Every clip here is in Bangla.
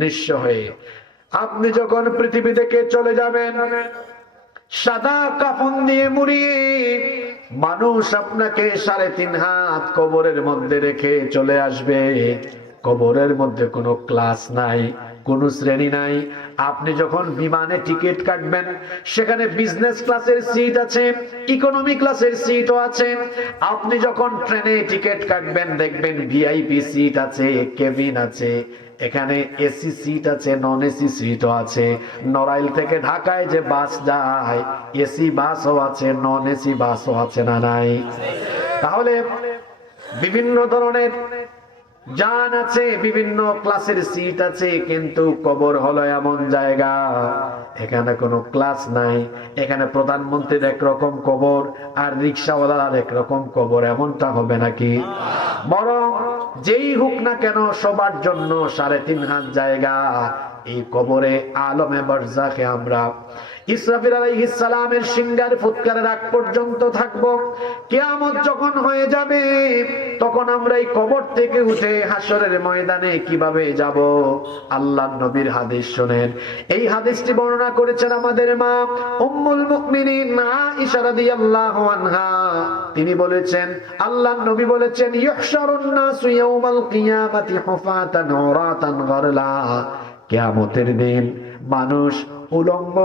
নিঃস্ব হয়ে। আপনি যখন পৃথিবী থেকে চলে যাবেন, সাদা কাফন দিয়ে মুড়িয়ে মানুষ আপনাকে সাড়ে তিন হাত কবরের মধ্যে রেখে চলে আসবে। কবরের মধ্যে কোনো ক্লাস নাই, কোনো শ্রেণি নাই। আপনি যখন বিমানে টিকিট কাটবেন, সেখানে বিজনেস ক্লাসের সিট আছে, ইকোনমি ক্লাসের সিটও আছে। আপনি যখন ট্রেনে টিকিট কাটবেন, দেখবেন ভিআইপি সিট আছে, কেবিন আছে। এখানে এসি সিট আছে নন এসি সিটও আছে। নড়াইল থেকে ঢাকায় যে বাস যায়, এসি বাসও আছে নন এসি বাসও আছে না নাই? তাহলে বিভিন্ন ধরনের যান আছে, বিভিন্ন ক্লাসের সিট আছে, কিন্তু কবর হলো এমন জায়গা। এখানে কোনো ক্লাস নাই। এখানে প্রধানমন্ত্রীর একরকম কবর আর রিক্সাওয়ালার একরকম কবর, এমনটা হবে নাকি? বরং যেই হোক না কেন, সবার জন্য সাড়ে তিন হাত জায়গা। এই কবরে আলমে বরজাকে আমরা। ইসরাফিল আলাইহিস সালামের সিঙ্গার ফুৎকারের আগ পর্যন্ত থাকব। কিয়ামত যখন হয়ে যাবে, তখন আমরা এই কবর থেকে উঠে হাসরের ময়দানে কীভাবে যাব? আল্লাহ নবীর হাদিস শুনেন। এই হাদিসটি বর্ণনা করেছেন আমাদের মা উম্মুল মুমিনিন আয়েশা রাদিয়াল্লাহু আনহা। তিনি বলেছেন আল্লাহ নবী বলেছেন ইহশারুন নাসু ইয়াউমাল কিয়ামাতি হুফাতান উরাতান গরলা। কিয়ামতের দিন মানুষ উলঙ্গ,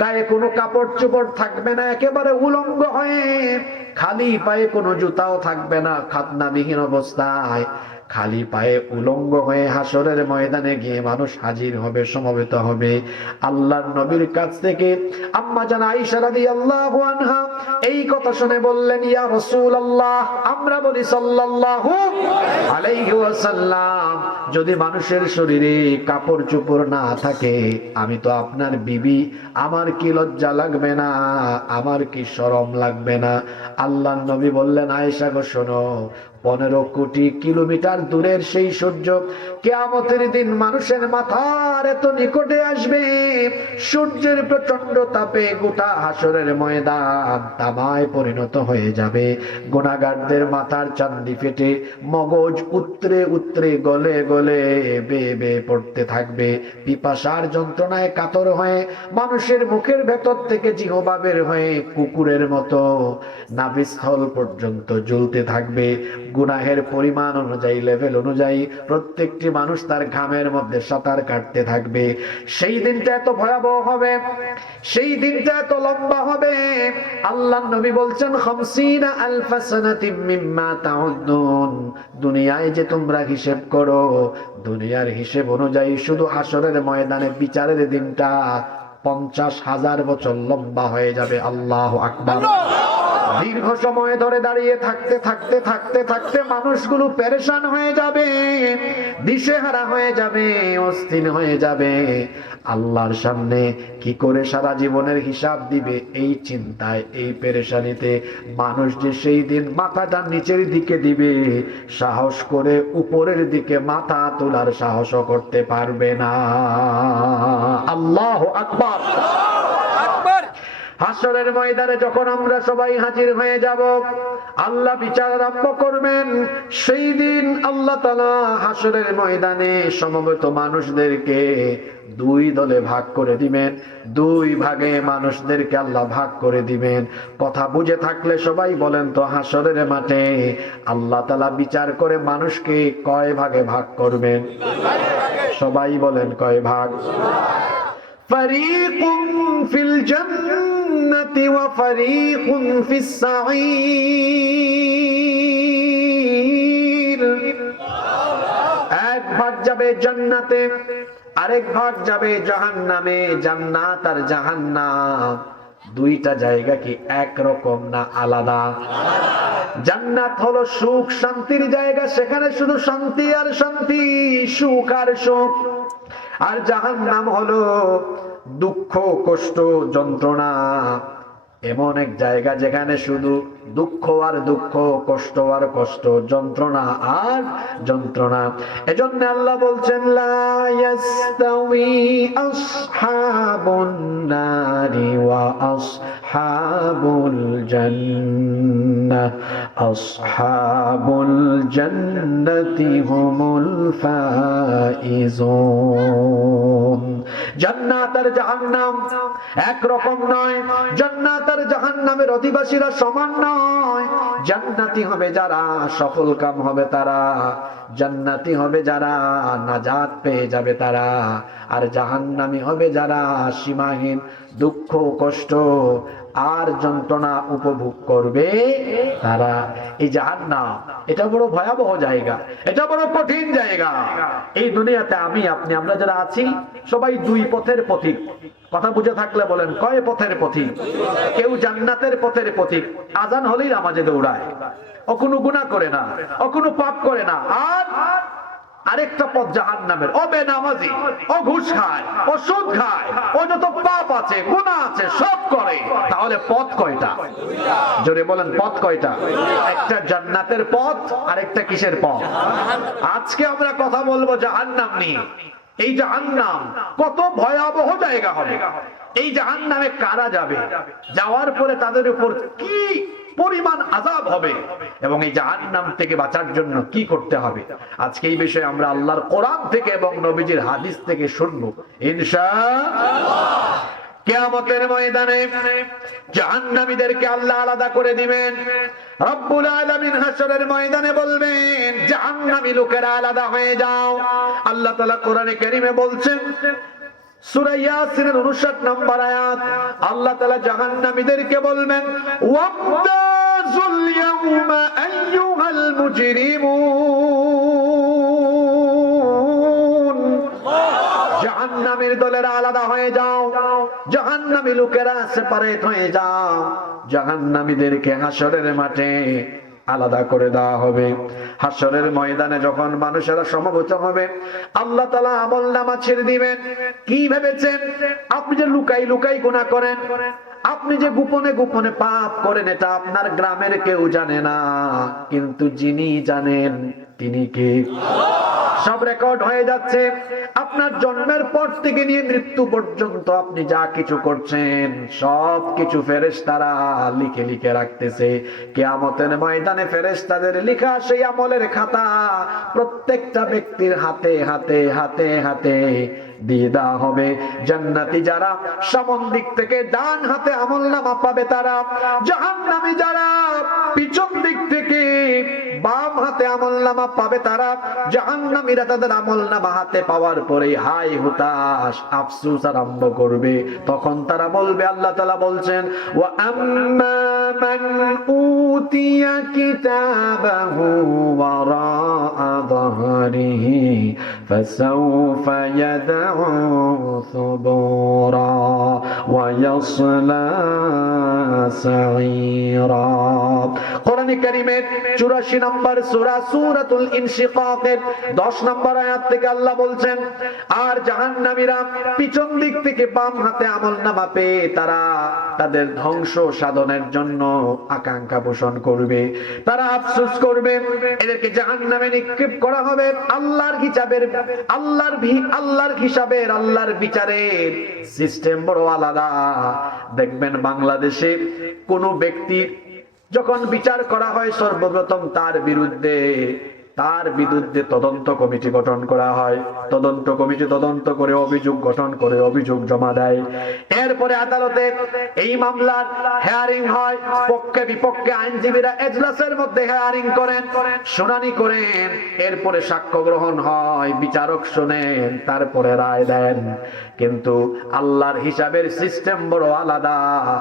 গায়ে কোনো কাপড় চোপড় থাকবে না, একেবারে উলঙ্গ হয়ে, খালি পায়ে কোনো জুতাও থাকবে না, খাতনাবিহীন অবস্থায়। খালি পায়ে উলঙ্গ হয়ে হাসরের ময়দানে গিয়ে মানুষ হাজির হবে, সমবেত হবে। আল্লাহর নবীর কাছ থেকে আম্মা জান আয়েশা রাদিয়াল্লাহু আনহা এই কথা শুনে বললেন, ইয়া রাসূলুল্লাহ, আমরা বলি সাল্লাল্লাহু আলাইহি ওয়াসাল্লাম, যদি মানুষের শরীরে কাপড় চোপড় না থাকে, আমি তো আপনার বিবি, আমার কি লজ্জা লাগবে না, আমার কি শরম লাগবে না? আল্লাহ নবী বললেন, আয়েশা গো শোনো পনেরো কোটি কিলোমিটার দূরের সেই সূর্য, কেয়ামতের দিন মানুষের মাথার এত নিকটে আসবে। সূর্যের প্রচণ্ড তাপে গোটা হাসরের ময়দান তামায় পরিণত হয়ে যাবে। গুণাগারদের মাথার চান্দি ফেটে মগজ উত্তরে উত্তরে গলে গলে বেয়ে বেয়ে পড়তে থাকবে। পিপাসার যন্ত্রণায় কাতর হয়ে মানুষের মুখের ভেতর থেকে জিহবা বের হয়ে কুকুরের মতো নাভিস্থল পর্যন্ত জ্বলতে থাকবে। গুনাহের পরিমাণ অনুযায়ী লেভেল অনুযায়ী প্রত্যেকটি মানুষ তার ঘামের মধ্যে সাঁতার কাটতে থাকবে। সেই দিনটা এত ভয়াবহ হবে, সেই দিনটা এত লম্বা হবে। আল্লাহ নবী বলছেন, খামসিনা আলফা সানাতিম মিম্মা দুনিয়ায় যে তোমরা হিসেব করো, দুনিয়ার হিসেব অনুযায়ী শুধু হাসরের ময়দানে বিচারের দিনটা পঞ্চাশ হাজার বছর লম্বা হয়ে যাবে। আল্লাহ আকবার। দীর্ঘ সময় ধরে দাঁড়িয়ে থাকতে থাকতে থাকতে থাকতে মানুষগুলো পেরেশান হয়ে যাবে, দিশেহারা হয়ে যাবে, অস্থির হয়ে যাবে। আল্লাহর সামনে কি করে সারা জীবনের হিসাব দিবে এই চিন্তায়, এই পেরেশানিতে? মানুষ যে সেই দিন মাথাটা নিচের দিকে দিবে, সাহস করে উপরের দিকে মাথা তোলার সাহসও করতে পারবে না। আল্লাহ আকবার। হাসরের ময়দানে যখন আমরা সবাই হাজির হয়ে যাব, আল্লাহ বিচার আরম্ভ করবেন। সেই দিন আল্লাহ তালা হাসরের ময়দানে সমবেত মানুষদেরকে দুই দলে ভাগ করে দিবেন। দুই ভাগে মানুষদেরকে আল্লাহ ভাগ করে দিবেন। কথা বুঝে থাকলে সবাই বলেন তো, হাসরের মাঠে আল্লাহ তালা বিচার করে মানুষকে কয় ভাগে ভাগ করবেন? সবাই বলেন কয় ভাগ? ফিল জান্নাহ। الجنة وفريق في السعير এক ভাগ যাবে জান্নাতে আরেক ভাগ যাবে জাহান্নামে জান্নাত আর জাহান্নাম দুইটা জায়গা কি একরকম না আলাদা জান্নাত হলো সুখ শান্তির জায়গা সেখানে শুধু শান্তি আর শান্তি সুখ আর সুখ আর জাহান নাম হলো দুঃখ, কষ্ট, যন্ত্রণা, এমন এক জায়গা যেখানে শুধু দুঃখ আর দুঃখ, কষ্ট আর কষ্ট, যন্ত্রণা আর যন্ত্রণা। এজন্য আল্লাহ বলছেন আসহাবুন নারি ওয়া আসহাবুল জান্নাহ أصحاب الجنة هم الفائزون জান্নাত আর জাহান্নাম একরকম নয় জান্নাত আর জাহান্নামের অধিবাসীরা সমান নয় জান্নাতি হবে যারা সফল কাম হবে তারা জান্নাতি হবে যারা নাজাত পেয়ে যাবে তারা। আর জাহান্নামি হবে যারা সীমাহীন দুঃখ কষ্ট আর যন্ত্রণা উপভোগ করবে তারা। এই জাহান্নাম, এটা বড় ভয়াবহ জায়গা, এটা বড় কঠিন জায়গা। এই দুনিয়াতে আমি, আপনি, আমরা যারা আছি, সবাই দুই পথের পথিক কথা বুঝে থাকলে বলেন, কয় পথের পথিক কেউ জান্নাতের পথের পথিক আজান হলেই নামাজে দৌড়ায়। ও কোনো গুণা করে না, ও কোনো পাপ করে না। আর আরেকটা পথ জাহান নামের ও বেনামাজি, ও ঘুষ খায়, ও সুদ খায়, ও যত পাপ আছে গুণা আছে, সব করে। তাহলে পথ কয়টা? জোরে বলেন, পথ কয়টা? একটা জান্নাতের পথ, আরেকটা কিসের পথ? আজকে আমরা কথা বলব জাহান্নাম নিয়ে। এই জাহান্নাম কত ভয়াবহ জায়গা হবে। এই জাহান্নামে কারা যাবে? যাওয়ার পরে তাদের উপর কি পরিমাণ আজাব হবে এবং এই জাহান্নাম থেকে বাঁচার জন্য কি করতে হবে? আজকে এই বিষয়ে আমরা আল্লাহর কোরআন থেকে এবং নবীজির হাদিস থেকে শুনব। ইনশা কেয়ামতের ময়দানে জাহান্নামীদেরকে আল্লাহ আলাদা করে দিবেন। রব্বুল আলামিন হাসরের ময়দানে বলবেন, জাহান্নামী লোকেরা আলাদা হয়ে যাও। আল্লাহ তাআলা কোরআনে কারীমে বলছেন 59 নম্বর আয়াত, আল্লাহ জাহান্নামীদেরকে বলবেন জাহান্নামীর দলেরা আলাদা হয়ে যাও, জাহান্নামী লোকেরা সেপারেট হয়ে যাও, জাহান্নামীদেরকে হাসরের মাঠে আলাদা করে দেওয়া হবে। হাসরের ময়দানে যখন মানুষেরা সমবেত হবে, আল্লাহ তালা আমল নামা ছেড়ে দিবেন। কি ভেবেছেন? আপনি যে লুকাই লুকাই গুণা করেন, আপনি যে গোপনে গোপনে পাপ করেন, এটা আপনার গ্রামের কেউ জানে না। কিন্তু যিনি জানেন তিনি কে? সব রেকর্ড হয়ে যাচ্ছে। আপনার জন্মের পর থেকে নিয়ে মৃত্যু পর্যন্ত আপনি যা কিছু করছেন, সব কিছু ফেরেশতারা লিখে লিখে রাখতেছে। কেয়ামতের ময়দানে ফেরেশতাদের লেখা সেই আমলের খাতা প্রত্যেকটা ব্যক্তির হাতে হাতে হাতে হাতে দিয়ে দেওয়া হবে। জান্নাতি যারা, সামন দিক থেকে ডান হাতে আমল নামা পাবে তারা। জাহান্নামী যারা, পিছন দিক থেকে বাম হাতে আমল নামা পাবে তারা জাহান্নামীরা তাদের আমল নামা হাতে পাওয়ার পরে হাই হুতাশ আফসুস আরম্ভ করবে তখন তারা বলবে আল্লাহ তালা বলছেন ও আম্মা মান উতিয়া কিতাবাহু ওয়ারাআ ظهره فسوف يدعو ثبورا ويصلى سعيرا কোরআন কারীমের 84 নম্বর সূরা সূরাতুল ইনশিকাকের 10 নম্বর আয়াত থেকে আল্লাহ বলছেন, আর জাহান্নামীরা পিছন দিক থেকে বাম হাতে আমলনামা পেয়ে তারা তাদের ধ্বংস সাধনের জন্য আকাঙ্ক্ষা পোষণ করবে। তারা আফসোস করবে, এদেরকে জাহান্নামে নিক্ষেপ করা হবে। আল্লাহর হিসাবের, আল্লাহর আল্লাহর হিসাবের, আল্লাহর বিচারের সিস্টেম বড় আলাদা। দেখবেন বাংলাদেশে কোন ব্যক্তির যখন বিচার করা হয় সর্বপ্রথম তার বিরুদ্ধে। তার বিরুদ্ধে তদন্ত কমিটি গঠন করা হয়। তদন্ত কমিটি তদন্ত করে অভিযোগ গঠন করে অভিযোগ জমা দেয়। এরপরে আদালতে এই মামলার হেয়ারিং হয়। পক্ষে বিপক্ষে আইনজীবীরা এজলাসের মধ্যে হেয়ারিং করেন, শুনানি করেন। এরপরে সাক্ষ্য গ্রহণ হয়, বিচারক শুনেন, তারপরে রায় দেন। কিন্তু আল্লাহর হিসাবের সিস্টেম বড় আলাদা,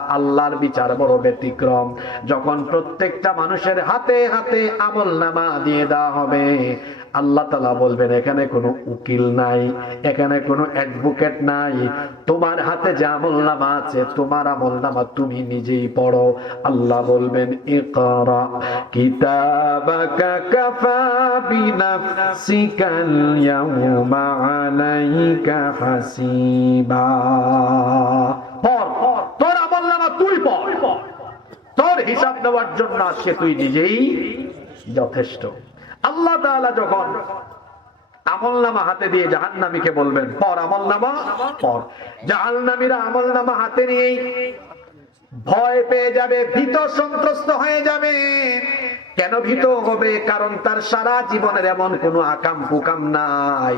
আল্লাহর বিচার বড় ব্যতিক্রম। যখন প্রত্যেকটা মানুষের হাতে হাতে আমল নামা দিয়ে দেওয়া হবে। আল্লাহ তালা বলবেন, এখানে কোনো উকিল নাই, এখানে কোনো অ্যাডভোকেট নাই। তোমার হাতে যে আমল নামা আছে, তোমার আমল নামা তুমি নিজেই পড়ো। আল্লাহ বলবেন, ইকরা কিতাবাকা কাফা বিনাফসিকাল ইয়াউমা আলাইকা হাসিবা। পড়, তোর আমল নামা তুই পড়। তোর হিসাব দেওয়ার জন্য আজকে তুই নিজেই যথেষ্ট। আল্লাহ যখন আমল নামা হাতে দিয়ে জাহান নামীকে বলবেন, পর আমল নামা, পর। জাহান্নামীরা আমল নামা হাতে নিয়ে ভয় পেয়ে যাবে, ভীত সন্ত্রস্ত হয়ে যাবে। কেন ভীত হবে? কারণ তার সারা জীবনের এমন কোনো আকাম কুকাম নাই।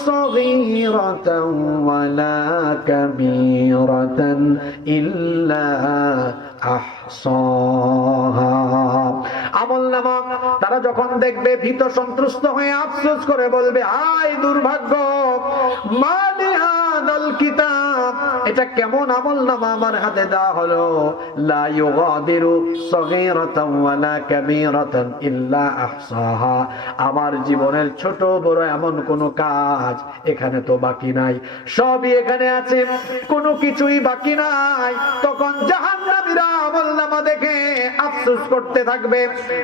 صغيرة ولا كبيرة إلا أحصاها আমল নামা তারা যখন দেখবে ভীত সন্ত্রস্ত হয়ে আফসোস করে বলবে আয় দুর্ভাগ্য আমার জীবনের ছোট বড় এমন কোন কাজ এখানে তো বাকি নাই। সবই এখানে আছে। কোনো কিছুই বাকি নাই। তখন জাহান্নামীরা আমল নামা দেখে করতে থাকবে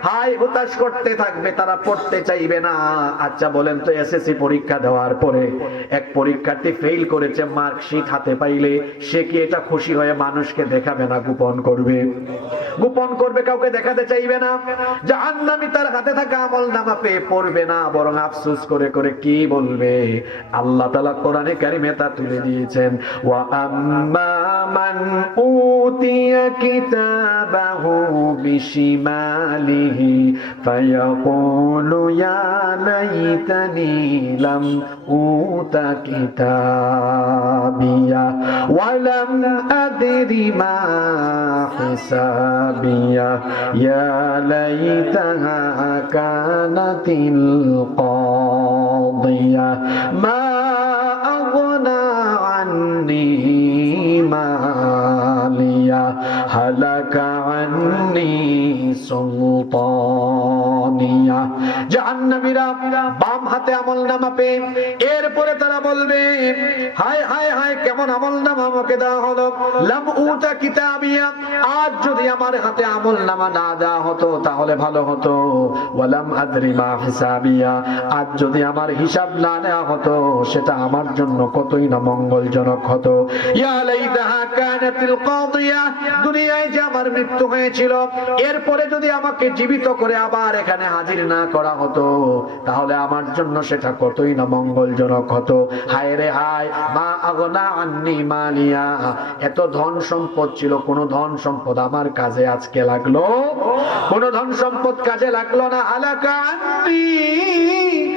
হাই করতে থাকবে, তারা পড়তে চাইবে না। আচ্ছা বলেন তো এসএসসি পরীক্ষা দেওয়ার পরে, এক পরীক্ষার্থী ফেল করেছে, মার্কশিট হাতে পাইলে সে কি এটা খুশি হয়ে মানুষকে দেখাবে না, গোপন করবে? গোপন করবে, কাউকে দেখাতে চাইবে না। জাহান্নামী তার হাতে থাকা আমল নামা পেয়ে পড়বে না, বরং আফসোস করে করে কি বলবে? আল্লাহ তাআলা কোরআনে কারিমে তা তুলে দিয়েছেন, ওয়া আম্মা উতিয়া কিতাবাহু বিশিমালিহি ফায়াকুলু ইয়া লাইতানি লাম উতা কিতাবিয়া حسابيا ولم أدر ما حسابية. يا ليتها كانت القاضية. ما أغنى عني مالية. هلك عني سلطانية. جعلنا بلا বাম হাতে আমল নামা পেয়ে এরপরে তারা বলবে, হায় হায় হায়, কেমন আমল নামা আমাকে দেওয়া হলো। লাম উতা কিতাবিয়া, আজ যদি আমার হাতে আমল নামা না দেওয়া হতো, তাহলে ভালো হতো। ওয়ালাম আদরি মা হিসাবিয়া, আজ যদি আমার হিসাব না নেওয়া হতো, সেটা আমার জন্য কতই না মঙ্গলজনক হতো। ইয়া লাইতাহা কানাতিল কাদিয়া, দুনিয়ায় যে আমার মৃত্যু হয়েছিল, এরপরে যদি আমাকে জীবিত করে আবার এখানে হাজির না করা হতো, তাহলে আমার জন্য সেটা কতই না মঙ্গলজনক হতো। হায় রে হায়, মা আগনা আন্নি মালিয়া এত ধন সম্পদ ছিল, কোন ধন সম্পদ আমার কাজে আজকে লাগল? কোন ধন সম্পদ কাজে লাগল না। আলাকা আন্নি।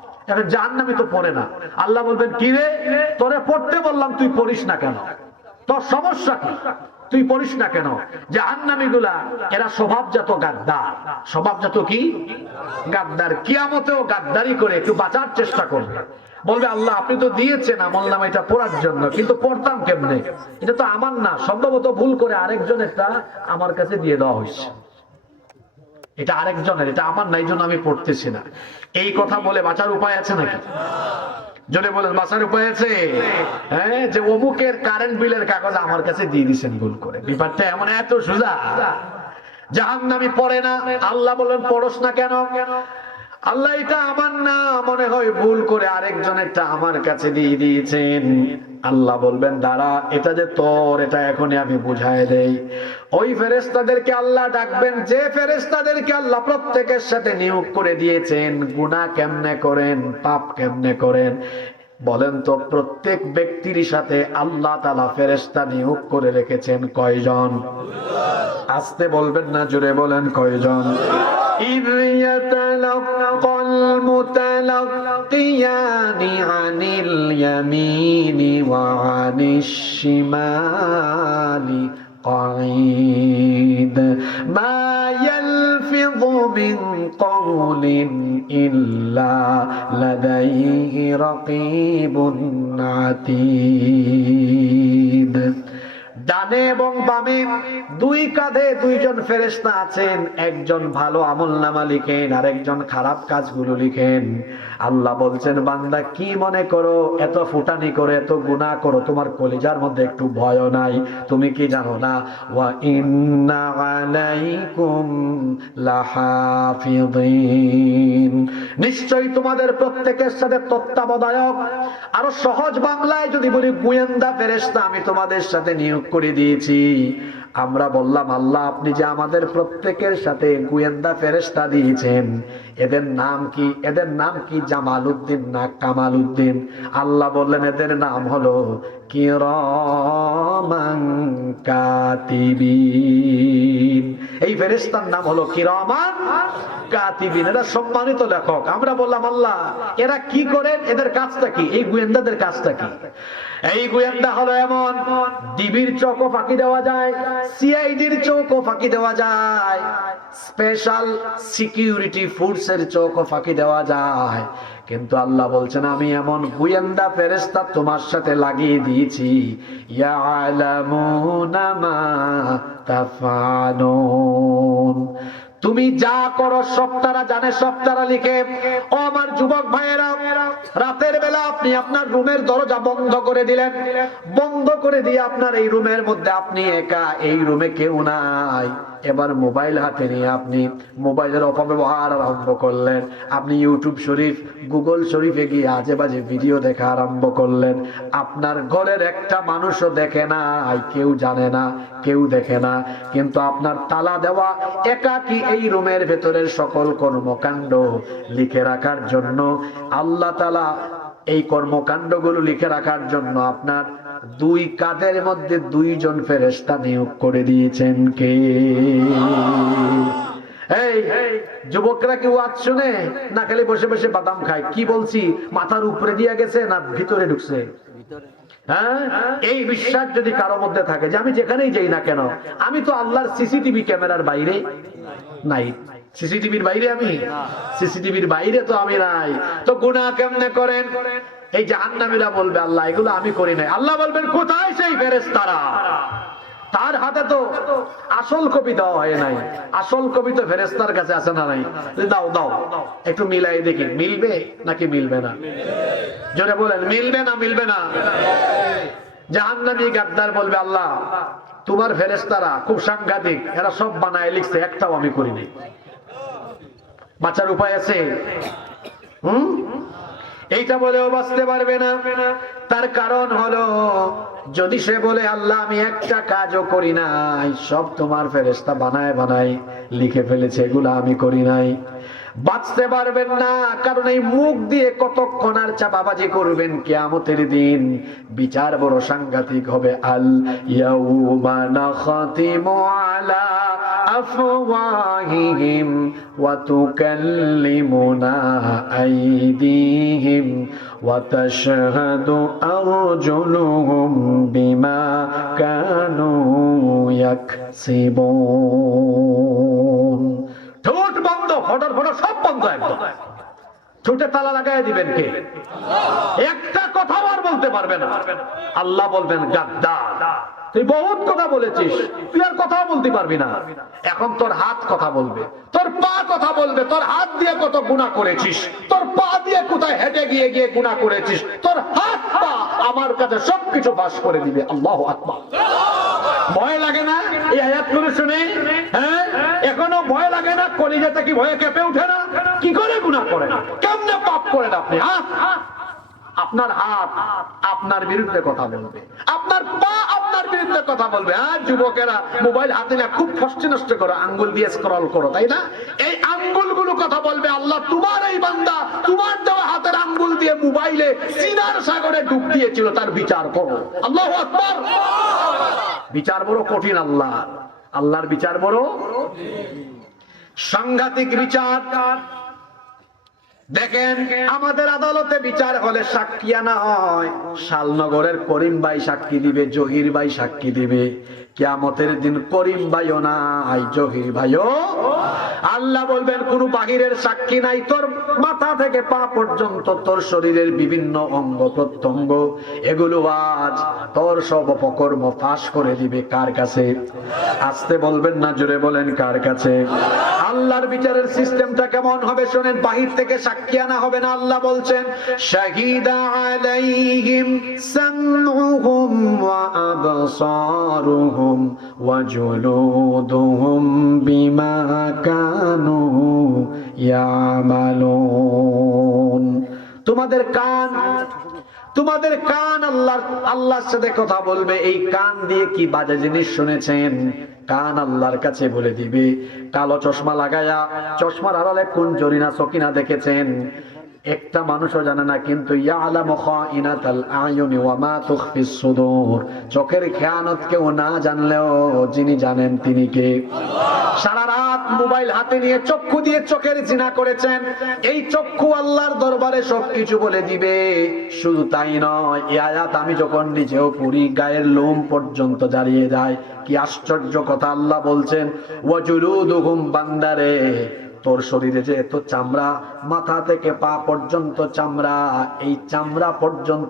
এখন জাহান্নামী তো পড়ে না। আল্লাহ বলবেন, কি রে? তোরে পড়তে বললাম, তুই পড়িস না কেন? তোর সমস্যা কি? তুই পড়িস না কেন? জাহান্নামী গুলা, এরা স্বভাবজাত গাদ্দার। স্বভাবজাত কি? গাদ্দার। কিয়ামতেও গাদ্দারি করে একটু বাঁচার চেষ্টা করবে। বলবে, আল্লাহ, আপনি তো দিয়েছেন আমল নামা এটা পড়ার জন্য, কিন্তু পড়তাম কেমনে? এটা তো আমার না। সম্ভবত ভুল করে আরেকজন একটা আমার কাছে দিয়ে দেওয়া হয়েছে। এটা আরেকজনের, এটা আমার নাই জন্য আমি পড়তেছি না। এই কথা বলে বাঁচার উপায় আছে নাকি? বলেন, বাঁচার উপায় আছে? হ্যাঁ যে অমুকের কারেন্ট বিলের কাগজ আমার কাছে দিয়ে দিছেন, ভুল করে। ব্যাপারটা এমন এত সোজা। জাহান্নামি পড়ে না, আল্লাহ বলেন পড়স না কেন? আল্লাহ, এটা আমার না। মনে হয় ভুল করে আরেকজনেরটা আমার কাছে দিয়ে দিয়েছেন। আল্লাহ বলবেন, দাঁড়া, এটা যে তোর, এটা এখনই আমি বুঝাই দেই। ওই ফেরেস্তাদেরকে আল্লাহ ডাকবেন, যে ফেরেস্তাদেরকে আল্লাহ প্রত্যেকের সাথে নিয়োগ করে দিয়েছেন। গুনাহ কেমনে করেন? পাপ কেমনে করেন? বলেন তো, প্রত্যেক ব্যক্তির সাথে আল্লাহ তালা ফেরেস্তা নিয়োগ করে রেখেছেন কয়জন? আসতে বলবেন না জুড়ে বলেন কয়জন? إذ يتلقى المتلقيان عن اليمين وعن الشمال قعيد. ما يلفظ من قول إلا لديه رقيب عتيد. ডানে এবং বামে দুই কাঁধে দুইজন ফেরেশতা আছেন, একজন ভালো আমল নামা লিখেন আর একজন খারাপ কাজগুলো লিখেন। আল্লাহ বলছেন, বান্দা, কি মনে করো? এত ফুটানি করে, এত গুনাহ করো, তোমার কলিজার মধ্যে একটু ভয় নাই। তুমি কি জানো না? ওয়া ইন্না আলাইকুম লাহাফিযিন। নিশ্চয়ই তোমাদের প্রত্যেকের সাথে তত্ত্বাবধায়ক। আরও সহজ বাংলায় যদি বলি, গোয়েন্দা ফেরেশতা, আমি তোমাদের সাথে নিয়োগ করে। দিয়েছি। আমরা বললাম, আল্লাহ, আপনি যে আমাদের প্রত্যেকের সাথে গুয়েন্দা ফেরেস্তা দিয়েছেন, এদের নাম কি? এদের নাম কি জামাল উদ্দিন না কামাল উদ্দিন আল্লাহ বললেন, এদের নাম হলো কিরমাং কাতিবিন। এই ফেরেশতার নাম হলো কিরমান কাতিবিন এরা সম্মানিত লেখক। আমরা বললাম, আল্লাহ, এরা কি করেন? এদের কাজটা কি? এই গোয়েন্দাদের কাজটা কি? এই গোয়েন্দা হলো এমন, ডিবির চৌকো ফাঁকি দেওয়া যায়, সিআইডির চৌকো ফাঁকি দেওয়া যায়, স্পেশাল সিকিউরিটি ফোর্সের চৌকো ফাঁকি দেওয়া যায়। কিন্তু আল্লাহ বলছেন আমি এমন গোয়েন্দা ফেরেস্তা তোমার সাথে লাগিয়ে দিয়েছি। তাফালুন তুমি যা করো, সব তারা জানে, সব তারা লিখে। ও আমার যুবক ভাইয়েরা, রাতের বেলা আপনি আপনার রুমের দরজা বন্ধ করে দিলেন। বন্ধ করে দিয়ে আপনার এই রুমের মধ্যে আপনি একা, এই রুমে কেউ নাই। এবার মোবাইল হাতে নিয়ে আপনি মোবাইলের অপব্যবহার আরম্ভ করলেন। আপনি ইউটিউব শরীফ, গুগল শরীফে গিয়ে আজে বাজে ভিডিও দেখা আরম্ভ করলেন। আপনার ঘরের একটা মানুষও দেখে না কেউ জানে না, কেউ দেখে না। কিন্তু আপনার তালা দেওয়া একাকি এই রুমের ভেতরের সকল কর্মকাণ্ড লিখে রাখার জন্য, আল্লাহ তালা এই কর্মকাণ্ডগুলো লিখে রাখার জন্য আপনার দুই কাদের মধ্যে দুইজন ফেরেস্তা নিয়োগ করে দিয়েছেন কে? এই, যুবকরা কি ওয়াজ শুনে না খালি বসে বসে বাদাম খায়? কি বলছি, মাথার উপরে দিয়ে গেছে না ভিতরে ঢুকছে? হ্যাঁ? এই বিশ্বাস যদি কারও মধ্যে থাকে যে আমি যেখানেই যাই না কেন, আমি তো আল্লাহর সিসিটিভি ক্যামেরার বাইরে নাই। সিসিটিভির বাইরে আমি? সিসিটিভির বাইরে তো আমি নাই। তো গুনাহ কেমনে করেন? এই জাহান্নামীরা বলবে, আল্লাহ, এগুলো আমি করি নাই। আল্লাহ বলবেন, কোথায় সেই ফেরেশতারা? তার হাতে তো আসল কপি দেওয়া হয় নাই। আসল কপি তো ফেরেস্তার কাছে আছে না নাই? দাও দাও, একটু মিলাই দেখি। মিলবে নাকি মিলবে না? জোরে বলেন, মিলবে না মিলবে না? জাহান্নামী গাদ্দার বলবে, আল্লাহ, তোমার ফেরেস্তারা খুব সাংঘাতিক, এরা সব বানায় লিখছে, একটাও আমি করিনি। বাঁচার উপায় আছে? হুম? এইটা বলেও বাঁচতে পারবে না। তার কারণ হলো, যদি সে বলে, আল্লাহ, আমি একটা কাজও করি নাই, সব তোমার ফেরেস্তা বানায় বানায় লিখে ফেলেছে, এগুলো আমি করি নাই। বাঁচতে পারবেন না, কারণ এই মুখ দিয়ে কতক্ষণ আর চাপাবাজি করবেন কেয়ামতের দিন। বিচার বড় সাংঘাতিক হবে, আল ইয়াউমা ওয়া أرجلهم بما كانوا ইয়াকসিবুন ঠোঁট বন্ধ, ফটর ফটর, সব বন্ধ একদম। ঠোঁটে তালা লাগাই দিবেন কে? একটা কথা আর বলতে পারবে না। আল্লাহ বলবেন গাদ্দা তুই বহুত কথা বলেছিস। তুই আর কথাও বলতে পারবি না। এখন তোর হাত কথা বলবে। তোর পা কথা বলবে। তোর হাত দিয়ে কত গুণা করেছিস? তোর পা দিয়ে কোথায় হেঁটে গিয়ে গিয়ে গুণা করেছিস? তোর হাত, পা আমার কাছে সবকিছু বাস করে দিবে। আল্লাহ আকবার। ভয় লাগে না? এই আয়াত করে শুনে? হ্যাঁ? এখনও ভয় লাগে না? কলিজাতে কি ভয়ে কেঁপে উঠে না? কি করে গুণা করে? না কেমনে পাপ করেন আপনি? হাত? আপনার হাত আপনার বিরুদ্ধে কথা বলবে। আপনার পা বিরুদ্ধে কথা বলবে। হ্যাঁ যুবকেরা মোবাইল হাতে না খুব ফষ্টি নষ্ট করো, আঙ্গুল দিয়ে স্ক্রল করো, তাই না? এই আঙ্গুলগুলো কথা বলবে আল্লাহ, তোমার এই বান্দা তোমার দেওয়া হাতের আঙ্গুল দিয়ে মোবাইলে সিনার সাগরে ডুব দিয়েছিল, তার বিচার করো। আল্লাহ আকবার। বিচার বড় কঠিন আল্লাহ। আল্লাহর বিচার বড় সাংঘাতিক বিচার। দেখেন, আমাদের আদালতে বিচার হলে সাক্ষী আনা হয়। শালনগরের করিম ভাই সাক্ষী দিবে, জহির ভাই সাক্ষী দিবে। কিয়ামতের দিন করিম ভাইও নাই, জহির ভাইও। আল্লাহ বলবেন, কোন বাহিরের সাক্ষী নাই, তোর মাথা থেকে পা পর্যন্ত তোর শরীরের বিভিন্ন অঙ্গ প্রত্যঙ্গ, এগুলো আজ তোর সব অপকর্ম ফাঁস করে দিবে কার কাছে? আসতে বলবেন না জুড়ে বলেন কার কাছে? আল্লাহর বিচারের সিস্টেমটা কেমন হবে, শোনেন, বাহির থেকে সাক্ষী আনা হবে না আল্লাহ বলছেন শাহিদা তোমাদের কান তোমাদের কান আল্লাহ আল্লাহর সাথে কথা বলবে। এই কান দিয়ে কি বাজে জিনিস শুনেছেন? কান আল্লাহর কাছে বলে দিবে। কালো চশমা লাগায়া, চশমার আড়ালে কোন জরিনা সকিনা দেখেছেন? একটা মানুষও জানে না, কিন্তু চোখের খেয়ানত কেউ না জানলেও যিনি জানেন তিনি কে? সারা মোবাইল হাতে নিয়ে চক্ষু দিয়ে চোখের জিনা করেছেন। এই চক্ষু আল্লাহর দরবারে সবকিছু বলে দিবে। শুধু তাই নয়, এই আয়াত আমি যখন নিজেও পড়ি, গায়ের লোম পর্যন্ত দাঁড়িয়ে যায় কি আশ্চর্য কথা আল্লাহ বলছেন বান্দারে, তোর শরীরে যে এত চামড়া, মাথা থেকে পা পর্যন্ত চামড়া, এই চামড়া পর্যন্ত